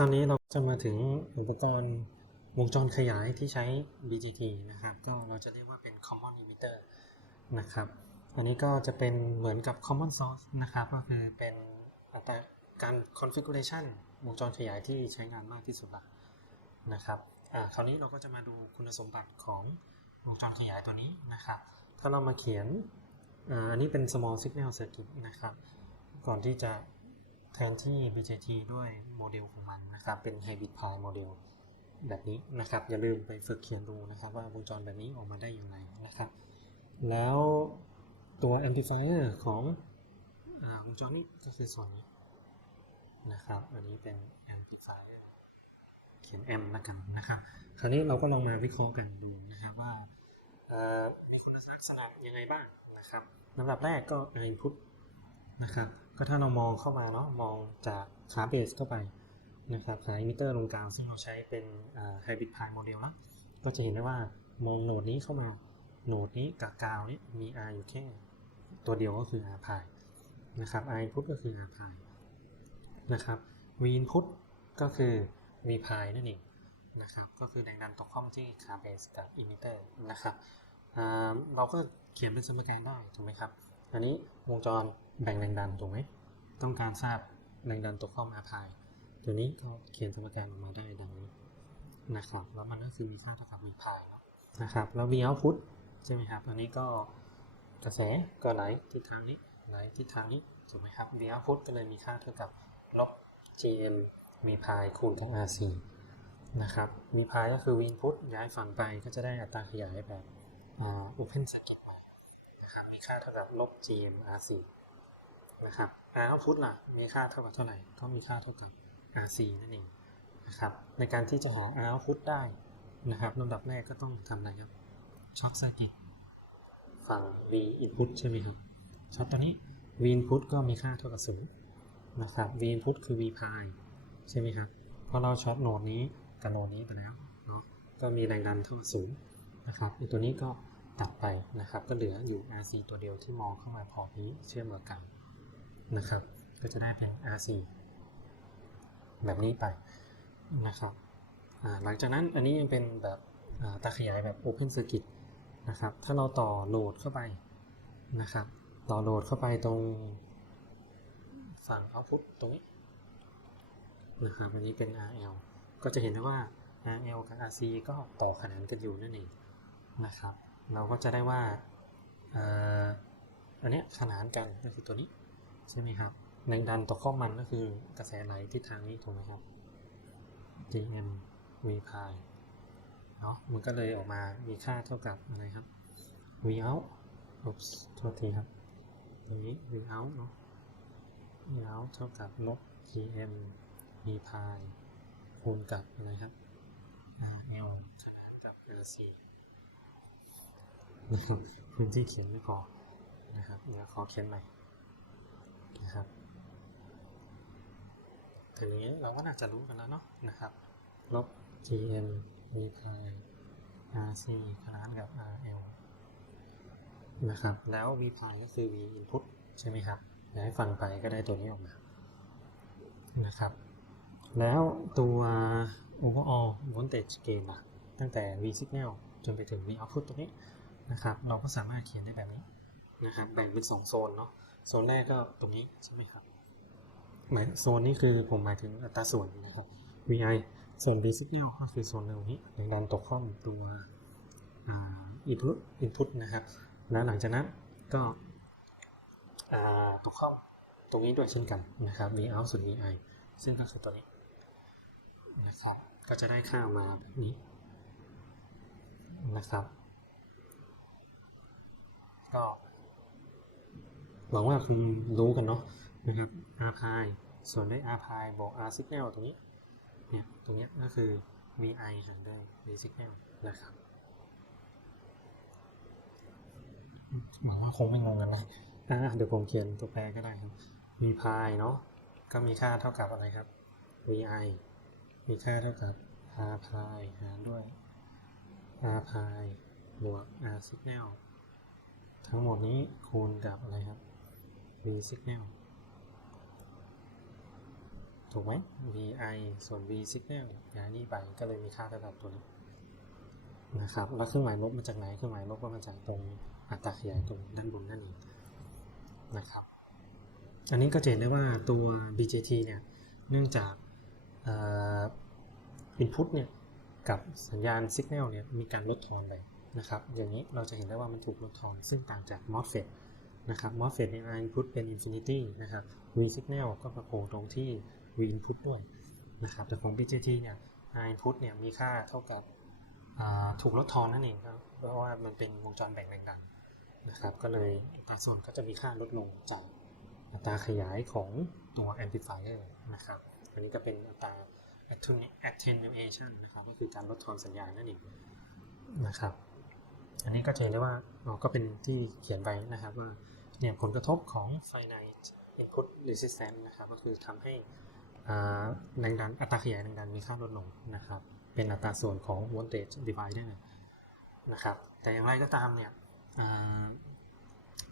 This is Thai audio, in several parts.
คราวนี้เราจะมาถึงอุปกรณ์วงจรขยายที่ใช้ BGT นะครับ ก็เราจะเรียกว่าเป็น common emitter นะครับ อันนี้ก็จะเป็นเหมือนกับ common source นะครับ ก็คือเป็นอัตราการ configuration วงจรขยายที่ใช้งานมากที่สุดละนะครับอ่าคราวนี้เราก็จะมาดูคุณสมบัติของวงจรขยายตัวนี้นะครับ ถ้าเรามาเขียนอ่าอันนี้เป็น small signal circuit นะครับ ก่อนที่จะ แทนที่ BJT ด้วยโมเดลของมันนะครับ เป็น Hybrid Pi โมเดลแบบนี้นะครับ อย่าลืมไปฝึกเขียนดูนะครับ ว่าวงจรแบบนี้ออกมาได้อย่างไรนะครับ แล้วตัว amplifier ของอวงจรนี้ก็คือส่วนนี้นะครับ อันนี้เป็น amplifier เขียน M ล้วกันนะครับ คราวนี้เราก็ลองมาวิเคราะห์กันดูนะครับว่ามีคุณลักษณะยังไงบ้างนะครับลำดับแรกก็ input นะครับ ก็ถ้าเรามองเข้ามาเนาะมองจากขาเบสเข้าไปนะครับขาอิมิเตอร์ลงกลางซึ่งเราใช้เป็นไฮบริดพายโมเดลนะก็จะเห็นได้ว่ามองโหนดนี้เข้ามาโหนดนี้กับกาวนี้มี R อยู่แค่ตัวเดียวก็คือ R พายนะครับ R input ก็คือ R พายนะครับ V input ก็คือ V พายนั่นเองนะครับก็คือแรงดันตกข้อมที่ขาเบสกับอิมิเตอร์นะครับเราก็เขียนเป็นสมการได้ถูกไหมครับ อันนี้วงจร แบ่งแรงดันถูกไหมต้องการทราบแรงดันตกข้อมอาพาย ตัวนี้ก็เขียนสมการออกมาได้ดังนี้นะครับ แล้วมันก็คือมีค่าเท่ากับ v พายเนาะนะครับ แล้ว v output ใช่ไหมครับ อันนี้ก็กระแสก็ไหลทิศทางนี้ไหลทิศทางนี้ถูกไหมครับ v output ก็เลยมีค่าเท่ากับลบ gm v พายคูณกับ rc นะครับ v พายก็คือ v input ย้ายฝั่งไปก็จะได้อัตราขยายแบบอ่า open circuit มานะครับมีค่าเท่ากับลบ gm rc นะครับ r output ล่ะ มีค่าเท่ากับเท่าไหร่ ก็มีค่าเท่ากับ rc นั่นเองนะครับ ในการที่จะหา r output ได้นะครับลำดับแรกก็ต้องทำอะไรครับ ช็อต circuit ฝั่ง v input ใช่ไหมครับ ช็อตตัวนี้ v input ก็มีค่าเท่ากับ0นะครับ v input คือ v pi ใช่ไหมครับเพราะเราช็อตโหนดนี้กับโหนดนี้ไปแล้วเนาะ ก็มีแรงดันเท่ากับ0นะครับไอตัวนี้ก็ตัดไปนะครับ ก็เหลืออยู่ RC ตัวเดียวที่มองเข้ามาพอร์ตนี้เชื่อมกับกัน นะครับ ก็จะได้เป็น RC แบบนี้ไปนะครับหลังจากนั้นอันนี้ยังเป็นแบบตาขยายแบบ Open Circuit นะครับ ถ้าเราต่อโหลดเข้าไปนะครับ ต่อโหลดเข้าไปตรงฝั่ง Output ตรงนี้นะครับอันนี้เป็น RL ก็จะเห็นได้ว่า RL กับ RC ก็ต่อขนานกันอยู่นั่นเองนะครับ เราก็จะได้ว่าอันนี้ขนานกันก็คือตัวนี้ ใช่ไหมครับแรงดันต่อข้อมันก็คือกระแสไหลทิศทางนี้ถูกไหมครับ Gm V pi เนาะมันก็เลยออกมามีค่าเท่ากับอะไรครับ V out ลบโทษทีครับตรงนี้ V out เนาะ V out เท่ากับลบ Gm V pi คูณกับอะไรครับ L ขนานกับ RC นะครับพื้นที่เขียนไม่พอนะครับ เดี๋ยวขอเขียนใหม่ นะครับ ถึงนี้เราก็น่าจะรู้กันแล้วเนาะนะครับ ลบ gm v pi rc ขนานกับ rl นะครับ แล้ว v pi ก็คือ v input ใช่ไหมครับย้ายฝั่งไปก็ได้ตัวนี้ออกมา นะครับ แล้วตัว overall voltage gain ล่ะตั้งแต่ v signal จนไปถึง v output ตรงนี้นะครับ เราก็สามารถเขียนได้แบบนี้นะครับ แบ่งเป็น 2 โซนเนาะ โซนแรกก็ตรงนี้ใช่ไหมครับหมายโซนนี้คือผมหมายถึงอัตราส่วนนะครับ VI ส่วน V signal ก็คือโซนตรงนี้แรงดันตกข้อมตัวอ่า input input นะครับ แล้วหลังจากนั้นก็ตกข้อมตรงนี้ด้วยเช่นกันนะครับ V out ส่วน VI ซึ่งก็คือตัวนี้นะครับ ก็จะได้ค่ามาแบบนี้นะครับ ก็ หวังว่าคุณรู้กันเนาะนะครับ r pi ส่วนด้วย r pi บวก r signal ตรงนี้เนี่ยตรงเนี้ยก็คือ vi หารด้วย v signal นะครับหวังว่าคงไม่งงกันนะอะเดี๋ยวผมเขียนตัวแปรก็ได้ครับ v pi เนาะก็มีค่าเท่ากับอะไรครับ vi มีค่าเท่ากับ r pi หารด้วย r pi บวก r signal ทั้งหมดนี้คูณกับอะไรครับ v signal ถูกไหม vi ส่วน v signal ย้ายนี่ไปก็เลยมีค่าเท่ากับตัวนี้นะครับ แล้วเครื่องหมายลบมาจากไหน เครื่องหมายลบก็มาจากตรงอัตราขยายตรงด้านบนนั่นเองนะครับ อันนี้ก็จะเห็นได้ว่าตัว BJT เนี่ยเนื่องจากอ่อ input เนี่ยกับสัญญาณ signal เนี่ยมีการลดทอนไปนะครับ อย่างนี้เราจะเห็นได้ว่ามันถูกลดทอน ซึ่งต่างจาก MOSFET นะครับ MOSFET ใน R input เป็น infinity นะครับ V signal ก็ประโคตรงที่ V input ด้วยนะครับ แต่ของ BJT เนี่ย R input เนี่ยมีค่าเท่ากับถูกลดทอนนั่นเองครับเพราะว่ามันเป็นวงจรแบ่งแรงดันนะครับ ก็เลยอัตราส่วนก็จะมีค่าลดลงจากอัตราขยายของตัว amplifier นะครับ อันนี้ก็เป็นอัตรา attenuation นะครับ ก็คือการลดทอนสัญญาณนั่นเองนะครับ อันนี้ก็จะเห็นได้ว่าก็เป็นที่เขียนไว้นะครับว่า เนี่ยผลกระทบของ finite input resistance นะครับก็คือทำให้อ่าแรงดันอัตราขยายแรงดันมีค่าลดลงนะครับเป็นอัตราส่วนของ voltage divider นะครับแต่อย่างไรก็ตามเนี่ย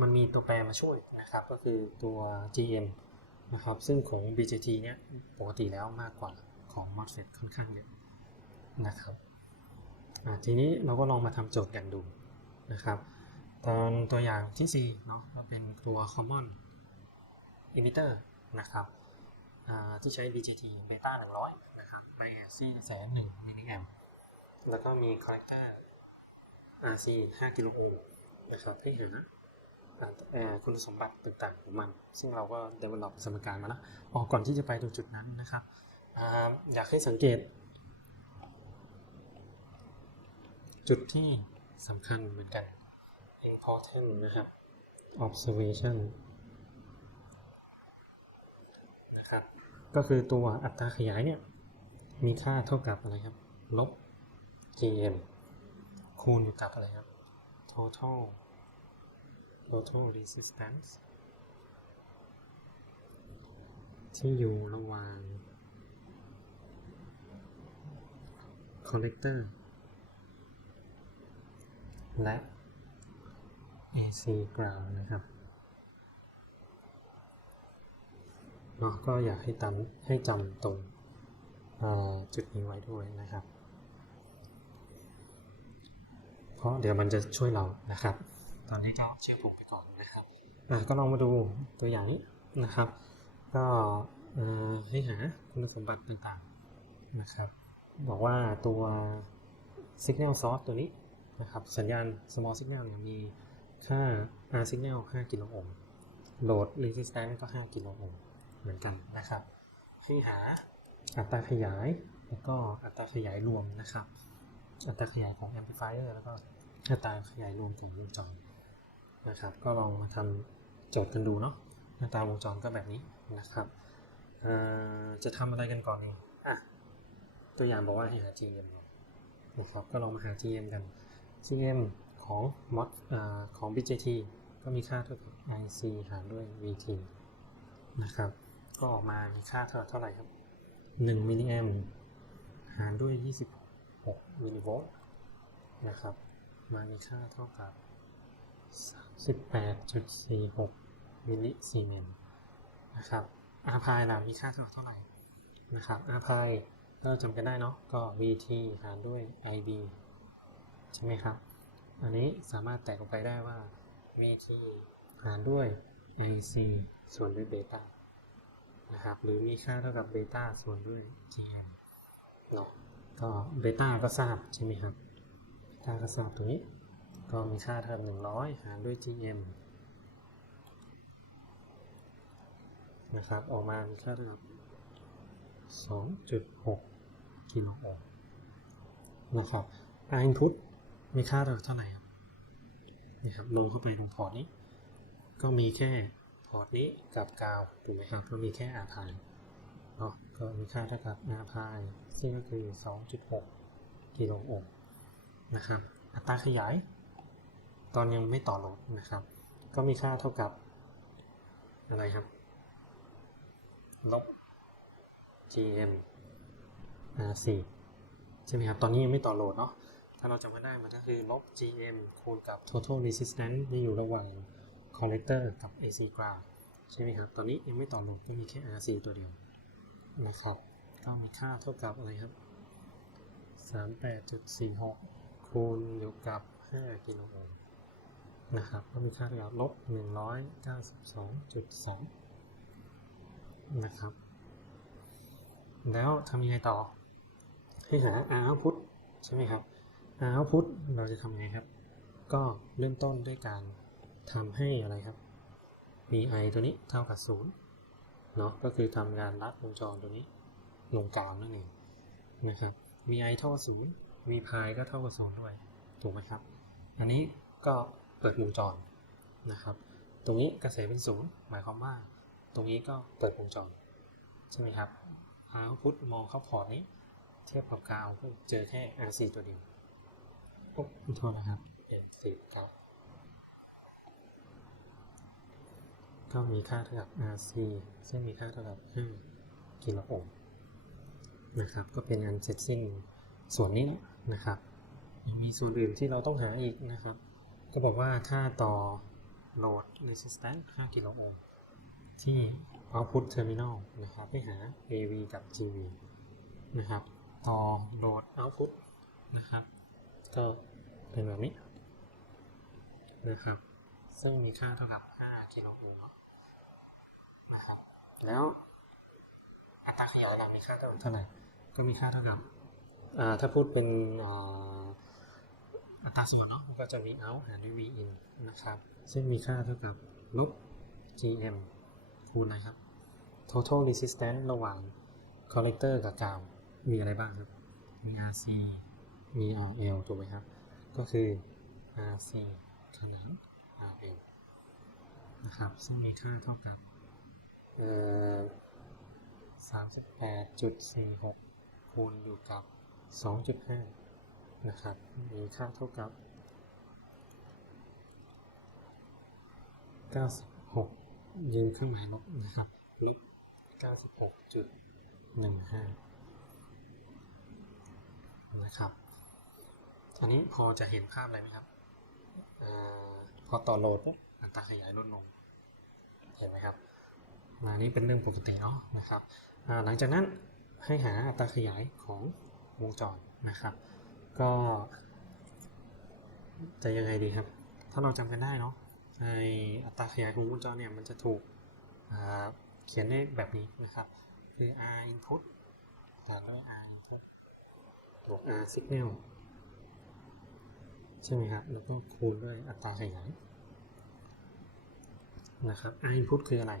มันมีตัวแปรมาช่วยนะครับก็คือตัว GM นะครับซึ่งของ BJT เนี่ยปกติแล้วมากกว่าของ MOSFET ค่อนข้างเยอะนะครับทีนี้เราก็ลองมาทำโจทย์กันดูนะครับ ตอนตัวอย่างที่4เนาะเราเป็นตัว common emitter นะครับที่ใช้ BJT beta 100 นะครับ bias แสน1มิลลิแอมแล้วก็มี collector RC 5 กิโลโอห์มนะครับให้หาอ่าเอ่อคุณสมบัติต่างๆของมัน ซึ่งเราก็ develop สมการมาแล้วออกก่อนที่จะไปตรงจุดนั้นนะครับออยากให้สังเกต จุดที่สำคัญเหมือนกัน important นะครับ observation นะครับ ก็คือตัวอัตราขยายเนี่ย มีค่าเท่ากับอะไรครับ ลบ gm คูณอยู่กับอะไรครับ total total resistance ที่อยู่ระหว่าง collector และ AC ground นะครับเนาะก็อยากให้จำให้จำตรงเอ่อจุดนี้ไว้ด้วยนะครับ เพราะเดี๋ยวมันจะช่วยเรานะครับ ตอนนี้ก็เชื่อผมไปก่อนนะครับอะก็ลองมาดูตัวอย่างนี้นะครับ ก็เอ่อให้หาคุณสมบัติต่างๆนะครับ บอกว่าตัว signal source ตัวนี้นะครับ สัญญาณ small signal เนี่ยมี ค่า R signal 5กิโลโอห์ม load resistance ก็ 5กิโลโอห์มเหมือนกันนะครับ ให้หาอัตราขยาย แล้วก็อัตราขยายรวมนะครับ อัตราขยายของ amplifier แล้วก็อัตราขยายรวมของวงจรนะครับ ก็ลองมาทำโจทย์กันดูเนาะหน้าตาวงจรก็แบบนี้นะครับจะทำอะไรกันก่อนดีอะตัวอย่างบอกว่าให้หา GM ก่อนนะครับ ก็ลองมาหา GM กัน GM ของ mod อของ BJT ก็มีค่าเท่ากับ IC หารด้วย VT นะครับ ก็ออกมามีค่าเท่าเท่าไหร่ครับ 1มิลลิแอมหารด้วย 26มิลลิโวลต์นะครับ มามีค่าเท่ากับ 38.46มิลลิซีเมนนะครับ R พายล่ะมีค่าเท่าเท่าไหร่นะครับ R พายก็จำกันได้เนาะก็ VT หารด้วย IB ใช่ไหมครับ อันนี้สามารถแตกออกไปได้ว่า VT หารด้วย IC ส่วนด้วยเบต้านะครับหรือมีค่าเท่ากับเบต้าส่วนด้วย GM เนาะก็เบต้าก็ทราบใช่ไหมครับเบต้าก็ทราบตรงนี้ ก็มีค่าเท่ากับ100 หารด้วย GM นะครับออกมามีค่าเท่ากับ 2.6 กิโลโอห์มนะครับ R input มีค่าเท่าเท่าไหร่ครับนี่ครับลงเข้าไปตรงพอร์ตนี้ ก็มีแค่พอร์ตนี้กับกาวถูกไหมครับก็มีแค่ R พายเนาะก็มีค่าเท่ากับ R พายซึ่งก็คือ 2.6 กิโลโอห์มนะครับ อัตราขยาย ตอนยังไม่ต่อโหลดนะครับ ก็มีค่าเท่ากับอะไรครับลบ GM R4 ใช่ไหมครับ ตอนนี้ยังไม่ต่อโหลดเนาะ ถ้าเราจำกันได้มันก็คือลบ GM คูณกับ total resistance ที่อยู่ระหว่าง collector กับ AC ground ใช่ไหมครับ ตอนนี้ยังไม่ต่อโหลดก็มีแค่ RC ตัวเดียวนะครับ ก็มีค่าเท่ากับอะไรครับสามแปดจุดสี่หกคูณอยู่กับห้ากิโลโอห์มนะครับ ก็มีค่าเท่ากับลบหนึ่งร้อยเก้าสิบสองจุดสองนะครับ แล้วทำยังไงต่อ ให้หา R output ใช่ไหมครับ R output เราจะทำยังไงครับ ก็เริ่มต้นด้วยการทำให้อะไรครับ มี i ตัวนี้เท่ากับ 0 เนาะก็คือทำงานลัดวงจรตัวนี้ลงกลางนั่นเองนะครับ มี i เท่ากับ 0 มี pi ก็เท่ากับ 0 ด้วย ถูกไหมครับ อันนี้ก็เปิดวงจรนะครับ ตรงนี้กระแสเป็นศูนย์หมายความว่า ตรงนี้ก็เปิดวงจร ใช่ไหมครับ output มองเข้าพอร์ตนี้ เทียบกับกาวก็เจอแค่ RC ตัวเดียว โทษนะครับเป็นสิบครับ ก็มีค่าเท่ากับ RC ซึ่งมีค่าเท่ากับ 5 กิโลโอห์มนะครับ ก็เป็นอันเสร็จสิ้นส่วนนี้นะครับ ยังมีส่วนอื่นที่เราต้องหาอีกนะครับ ก็บอกว่าถ้าต่อโหลด resistance 5 กิโลโอห์มที่ output terminal นะครับให้หา AV กับ GV นะครับ ต่อโหลด output นะครับ ก็เป็นแบบนี้นะครับ ซึ่งมีค่าเท่ากับ 5 กิโลโอห์มนะครับ แล้วอัตราขยายเรามีค่าเท่าเท่าไหร่ ก็มีค่าเท่ากับอ่าถ้าพูดเป็นอัตราส่วนเนาะก็จะ V out หารด้วย V in นะครับ ซึ่งมีค่าเท่ากับลบ GM คูณอะครับ total resistance ระหว่าง collector กับกาวมีอะไรบ้างครับ มี RC มี RL ถูกไหมครับ ก็คือ RC ขนาน RL นะครับ ซึ่งมีค่าเท่ากับเอ่อ38.46คูณอยู่กับ2.5นะครับ มีค่าเท่ากับ96ยืนเครื่องหมายลบนะครับ ลบ96.15นะครับ ตอนนี้พอจะเห็นภาพอะไรไหมครับอพอต่อโหลดอัตราขยายลดลง เห็นไหมครับอันนี้เป็นเรื่องปกติเนาะนะครับ หลังจากนั้นให้หาอัตราขยายของวงจรนะครับ ก็จะยังไงดีครับ ถ้าเราจำกันได้เนาะไออัตราขยายของวงจรเนี่ยมันจะถูกเขียนได้แบบนี้นะครับ คือ R input หารด้วย R input บวก R signal ใช่ไหมครับ แล้วก็คูณด้วยอัตราขยายนะครับ R input คืออะไร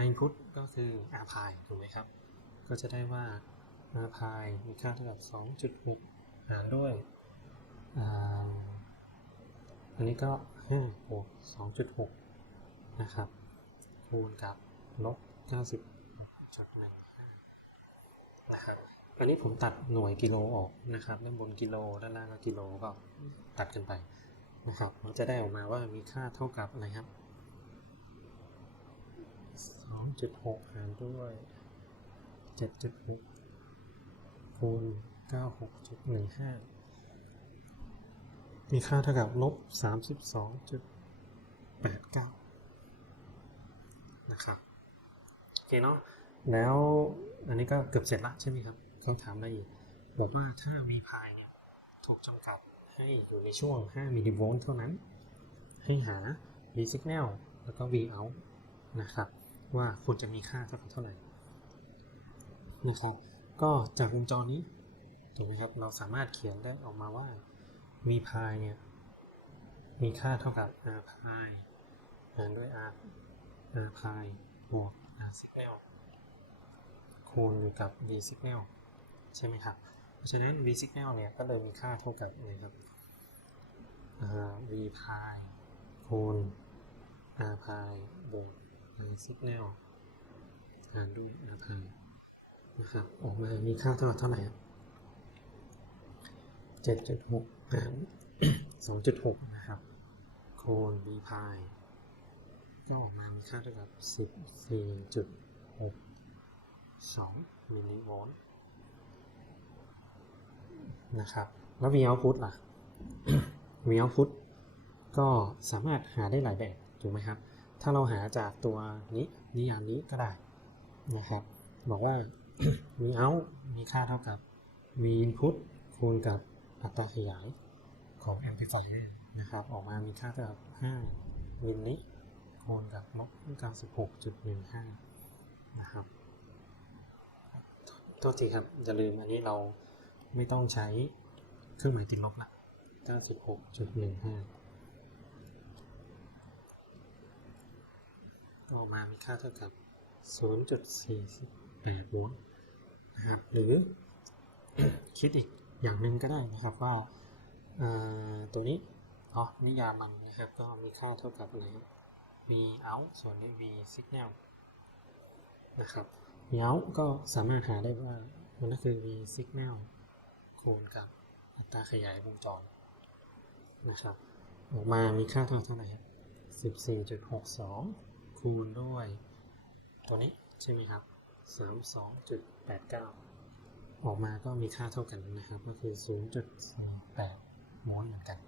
R input ก็คือ R pi ถูกไหมครับ ก็จะได้ว่า R pi มีค่าเท่ากับ 2.6 หารด้วยอ,อันนี้ก็5บวก2.6 นะครับ คูณกับลบ90.15นะครับ อันนี้ผมตัดหน่วยกิโลออกนะครับด้านบนกิโลด้านล่างก็กิโลก็ตัดกันไปนะครับมันจะได้ออกมาว่ามีค่าเท่ากับอะไรครับ 2.6 หารด้วย 7.6 คูณ 96.15 มีค่าเท่ากับลบ 32.89 นะครับ โอเคเนาะ แล้วอันนี้ก็เกือบเสร็จละใช่ไหมครับ เขาถามอะไรอีก บอกว่าถ้า V pi เนี่ยถูกจำกัดให้อยู่ในช่วง 5มิลลิโวลต์เท่านั้น ให้หา V signal แล้วก็ V out นะครับ ว่าควรจะมีค่าเท่ากับเท่าไหร่นะครับก็จากวงจรนี้ถูกไหมครับเราสามารถเขียนได้ออกมาว่า V pi เนี่ยมีค่าเท่ากับ R pi หารด้วย R R pi บวก R signal คูณอยู่กับ V signal ใช่ไหมครับ เพราะฉะนั้น V signal เนี่ยก็เลยมีค่าเท่ากับอะไรครับ V pi คูณ R pi บวก R signal หารด้วย R pi นะครับออกมามีค่าเท่ากับเท่าไหร่ครับ7.6หาร2.6นะครับคูณ V pi ก็ออกมามีค่าเท่ากับ14.62มิลลิโวลต์ นะครับแล้ว V output ล่ะ V output ก็สามารถหาได้หลายแบบถูกไหมครับ ถ้าเราหาจากตัวนี้นิยามนี้ก็ได้นะครับ บอกว่า v out มีค่าเท่ากับ v input คูณกับอัตราขยายของ amplifier นะครับ ออกมามีค่าเท่ากับ 5มิลลิคูณกับลบ96.15นะครับโทษทีครับอย่าลืมอันนี้เรา ไม่ต้องใช้เครื่องหมายติดลบละ96.15 ออกมามีค่าเท่ากับ 0.48โวลต์นะครับ หรือคิดอีกอย่างหนึ่งก็ได้นะครับว่าอ่าตัวนี้เนาะนิยามมันนะครับ ก็มีค่าเท่ากับอะไร v out ส่วนนี้ v signal นะครับ v out ก็สามารถหาได้ว่ามันก็คือ v signal คูณกับอัตราขยายวงจรนะครับออกมามีค่าเท่าเท่าไหร่ครับ14.62คูณด้วยตัวนี้ใช่ไหมครับ32.89ออกมาก็มีค่าเท่ากันนะครับ ก็คือ0.48โมลเหมือนกัน